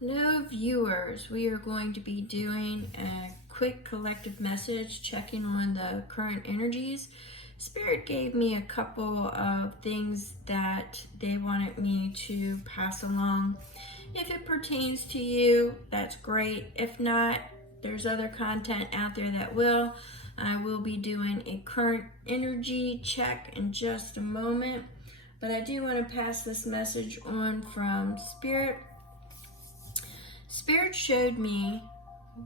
Hello viewers, we are going to be doing a quick collective message checking on the current energies. Spirit gave me a couple of things that they wanted me to pass along. If it pertains to you, that's great. If not, there's other content out there that will. I will be doing a current energy check in just a moment, but I do want to pass this message on from Spirit. Spirit showed me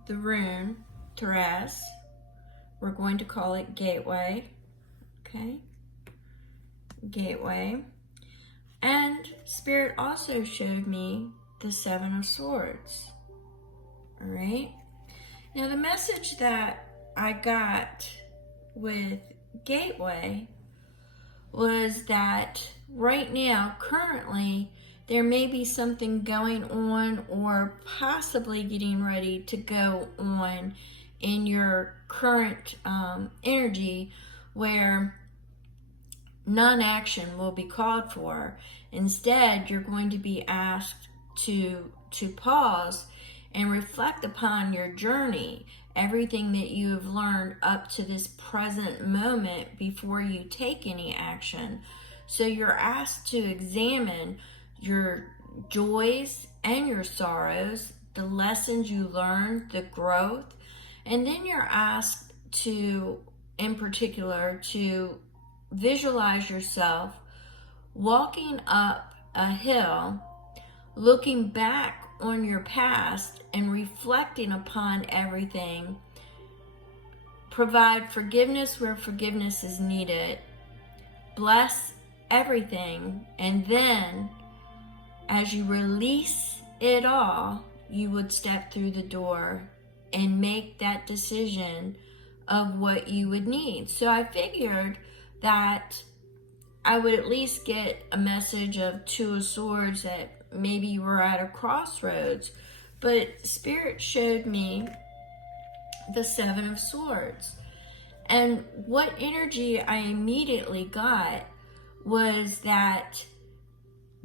the rune Therese. We're going to call it Gateway. Okay? Gateway. And Spirit also showed me the Seven of Swords. Alright? Now the message that I got with Gateway was that right now, currently, there may be something going on or possibly getting ready to go on in your current energy where non-action will be called for. Instead, you're going to be asked to pause and reflect upon your journey, everything that you have learned up to this present moment before you take any action. So you're asked to examine your joys and your sorrows, the lessons you learned, the growth, and then you're asked to, in particular, to visualize yourself walking up a hill, looking back on your past and reflecting upon everything. Provide forgiveness where forgiveness is needed. Bless everything, and then as you release it all, you would step through the door and make that decision of what you would need. So I figured that I would at least get a message of Two of Swords, that maybe you were at a crossroads. But Spirit showed me the Seven of Swords. And what energy I immediately got was that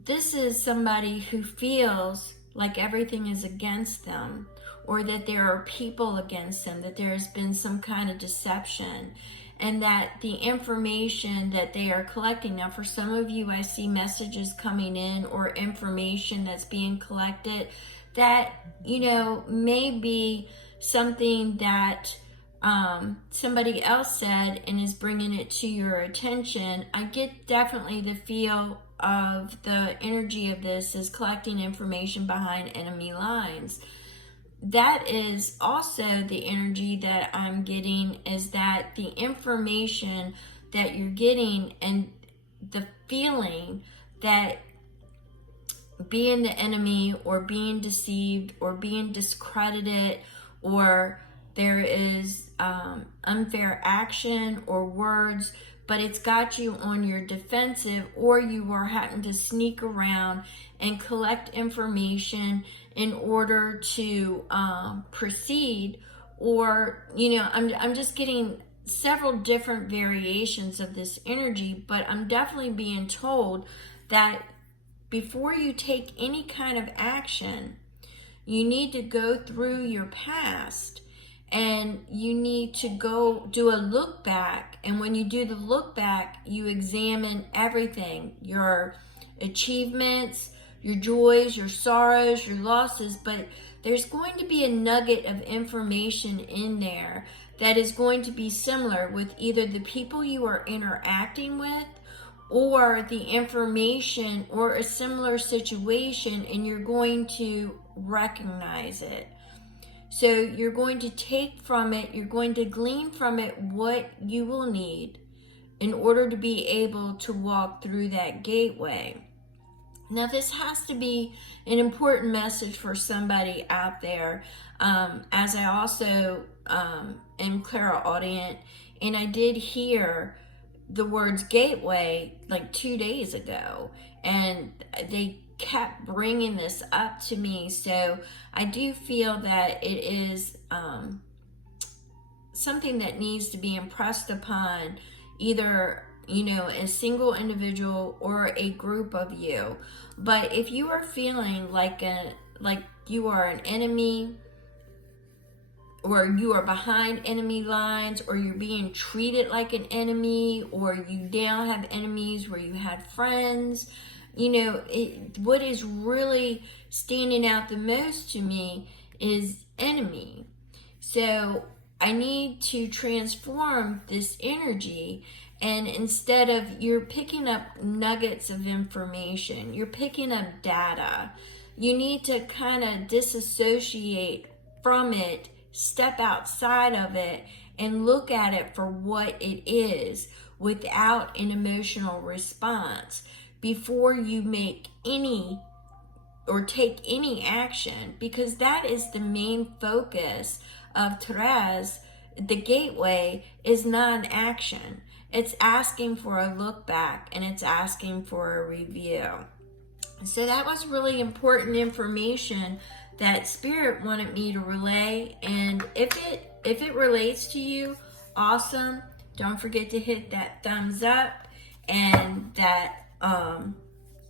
this is somebody who feels like everything is against them, or that there are people against them, that there has been some kind of deception, and that the information that they are collecting. Now, for some of you, I see messages coming in or information that's being collected that, may be something that somebody else said and is bringing it to your attention. I get definitely the feel of the energy of this is collecting information behind enemy lines. That is also the energy that I'm getting, is that the information that you're getting and the feeling that being the enemy or being deceived or being discredited, or there is unfair action or words, but it's got you on your defensive, or you are having to sneak around and collect information in order to proceed, or, I'm just getting several different variations of this energy, but I'm definitely being told that before you take any kind of action, you need to go through your past and you need to go do a look back. And when you do the look back, you examine everything, your achievements, your joys, your sorrows, your losses. But there's going to be a nugget of information in there that is going to be similar with either the people you are interacting with, or the information or a similar situation, and you're going to recognize it. So you're going to take from it, you're going to glean from it what you will need in order to be able to walk through that gateway. Now, this has to be an important message for somebody out there, as I also am clairaudient, and I did hear the words gateway like 2 days ago, and they kept bringing this up to me. So I do feel that it is something that needs to be impressed upon either a single individual or a group of you. But if you are feeling like like you are an enemy, or you are behind enemy lines, or you're being treated like an enemy, or you now have enemies where you had friends. You know, what is really standing out the most to me is enemy. So I need to transform this energy, and instead of, you're picking up nuggets of information, you're picking up data, you need to kind of disassociate from it, step outside of it, and look at it for what it is without an emotional response before you make any or take any action, because that is the main focus of Therese. The gateway is non-action. It's asking for a look back, and it's asking for a review. So that was really important information that Spirit wanted me to relay. And if it relates to you, awesome. Don't forget to hit that thumbs up and that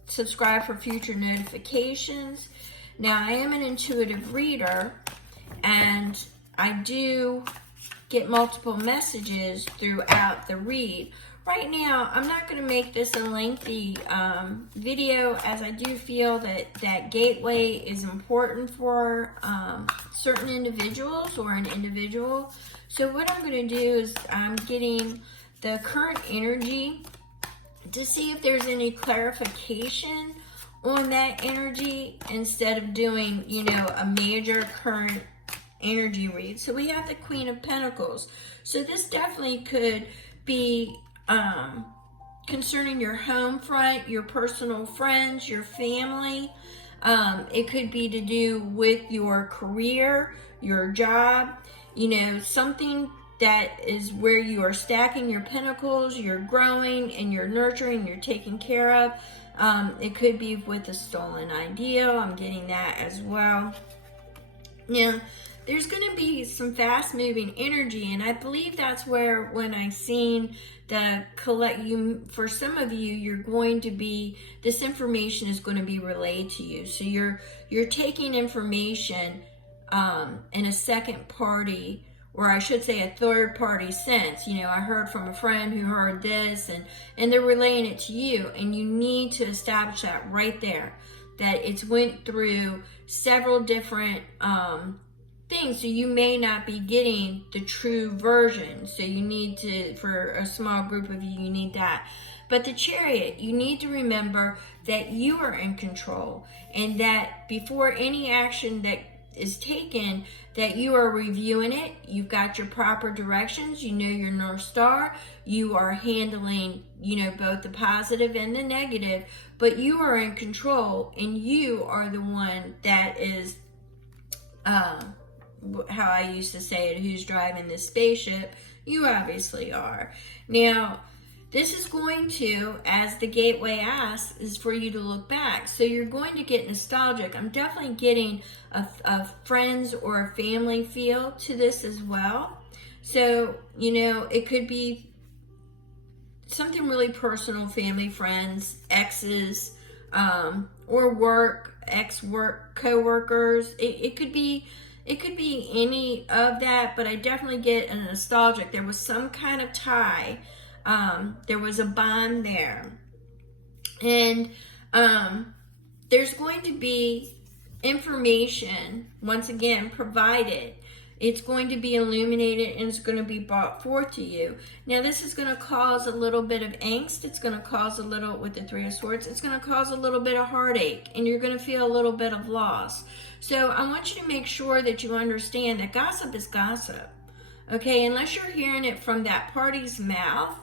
subscribe for future notifications. Now, I am an intuitive reader, and I do get multiple messages throughout the read. Right now, I'm not going to make this a lengthy video, as I do feel that gateway is important for certain individuals or an individual. So what I'm going to do is I'm getting the current energy to see if there's any clarification on that energy, instead of doing, you know, a major current energy read. So we have the Queen of Pentacles. So this definitely could be concerning your home front, your personal friends, your family. It could be to do with your career, your job, you know, something that is where you are stacking your pentacles, you're growing and you're nurturing, you're taking care of. It could be with a stolen ideal. I'm getting that as well. Now, there's going to be some fast moving energy, and I believe that's where, when I seen the collect you, for some of you, you're going to be, this information is going to be relayed to you. So you're taking information in a second party, or I should say a third party sense. You know, I heard from a friend who heard this, and they're relaying it to you, and you need to establish that right there, that it's went through several different things. So you may not be getting the true version. So you need to, for a small group of you, you need that. But the Chariot, you need to remember that you are in control, and that before any action that is taken, that you are reviewing it, you've got your proper directions, you know your North Star, you are handling, you know, both the positive and the negative, but you are in control, and you are the one that is, how I used to say it, who's driving this spaceship. You obviously are. Now, this is going to, as the gateway asks, is for you to look back. So you're going to get nostalgic. I'm definitely getting a friends or a family feel to this as well. So, you know, it could be something really personal, family, friends, exes, or work, ex-work, co-workers. It could be any of that, but I definitely get a nostalgic. There was some kind of tie. There was a bond there. And there's going to be information, once again, provided. It's going to be illuminated, and it's going to be brought forth to you. Now, this is going to cause a little bit of angst. It's going to cause a little, with the Three of Swords, it's going to cause a little bit of heartache, and you're going to feel a little bit of loss. So I want you to make sure that you understand that gossip is gossip. Okay, unless you're hearing it from that party's mouth,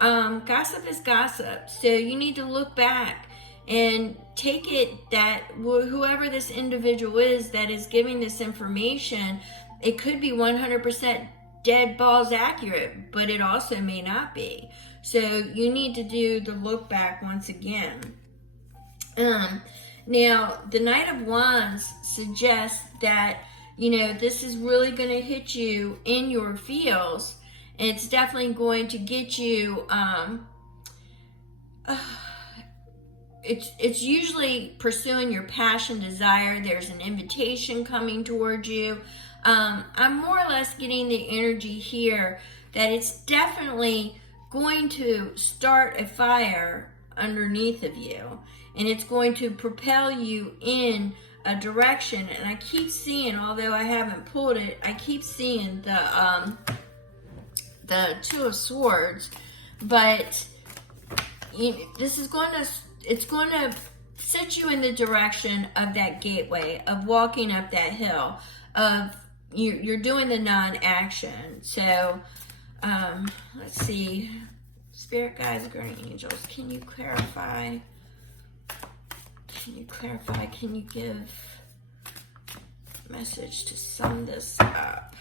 gossip is gossip. So you need to look back and take it that whoever this individual is that is giving this information, it could be 100% dead balls accurate, but it also may not be. So you need to do the look back once again. Now, the Knight of Wands suggests that, you know, this is really going to hit you in your feels. And it's definitely going to get you, it's usually pursuing your passion, desire. There's an invitation coming towards you. I'm more or less getting the energy here that it's definitely going to start a fire underneath of you, and it's going to propel you in a direction. And I keep seeing, although I haven't pulled it, I keep seeing the Two of Swords, but this is going to, it's going to set you in the direction of that gateway, of walking up that hill, of you're doing the non-action. So let's see, Spirit guides, guardian angels, can you clarify? Can you clarify? Can you give a message to sum this up?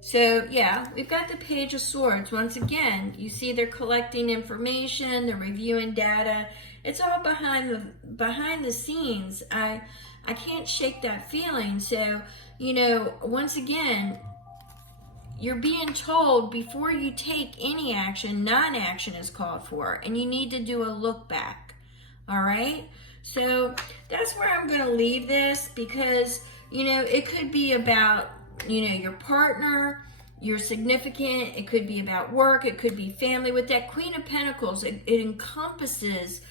So yeah, we've got the Page of Swords. Once again, you see they're collecting information, they're reviewing data. It's all behind the scenes. I can't shake that feeling. So, you know, once again, you're being told before you take any action, non-action is called for, and you need to do a look back. All right? So that's where I'm going to leave this, because, you know, it could be about, you know, your partner, your significant, it could be about work, it could be family. With that Queen of Pentacles, it encompasses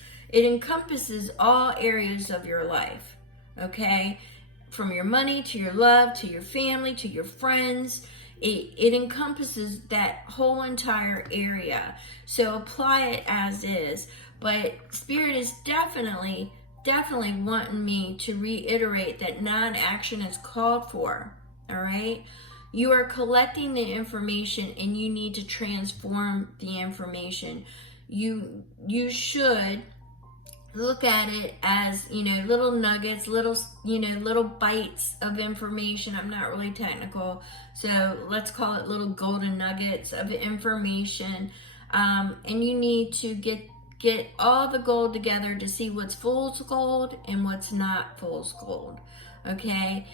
all areas of your life, okay? From your money to your love to your family to your friends, it encompasses that whole entire area. So apply it as is. But Spirit is definitely wanting me to reiterate that non-action is called for. All right, you are collecting the information and you need to transform the information. You should look at it as, you know, little nuggets, little bites of information. I'm not really technical, so let's call it little golden nuggets of information. And you need to get all the gold together to see what's fool's gold and what's not fool's gold. Okay.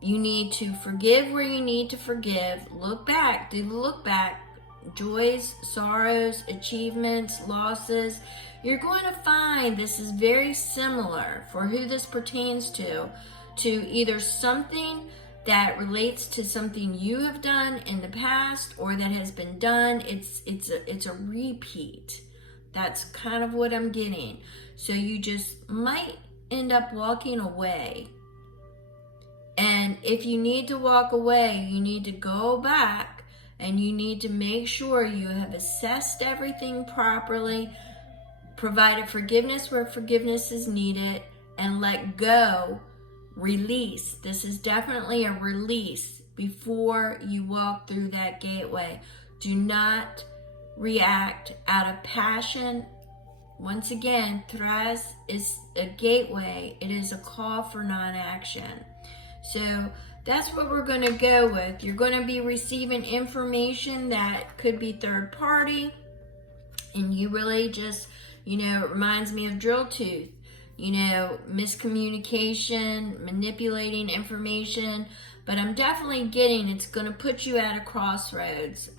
You need to forgive where you need to forgive. Look back. Do the look back. Joys, sorrows, achievements, losses. You're going to find this is very similar for who this pertains to either something that relates to something you have done in the past or that has been done. It's a repeat. That's kind of what I'm getting. So you just might end up walking away. And if you need to walk away, you need to go back and you need to make sure you have assessed everything properly, provided forgiveness where forgiveness is needed, and let go, release. This is definitely a release before you walk through that gateway. Do not react out of passion. Once again, Thras is a gateway. It is a call for non-action. So that's what we're going to go with. You're going to be receiving information that could be third party, and you really just, you know, it reminds me of drill tooth, you know, miscommunication, manipulating information, but I'm definitely getting it's going to put you at a crossroads.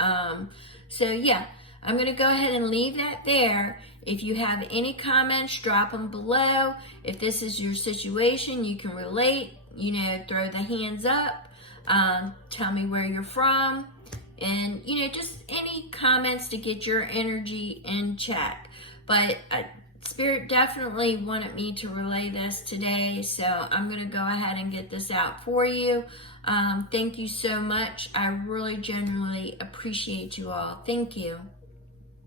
So yeah, I'm going to go ahead and leave that there. If you have any comments, drop them below. If this is your situation, you can relate. You know, throw the hands up, tell me where you're from, and, you know, just any comments to get your energy in check. But Spirit definitely wanted me to relay this today, so I'm going to go ahead and get this out for you. Thank you so much. I really genuinely appreciate you all. Thank you.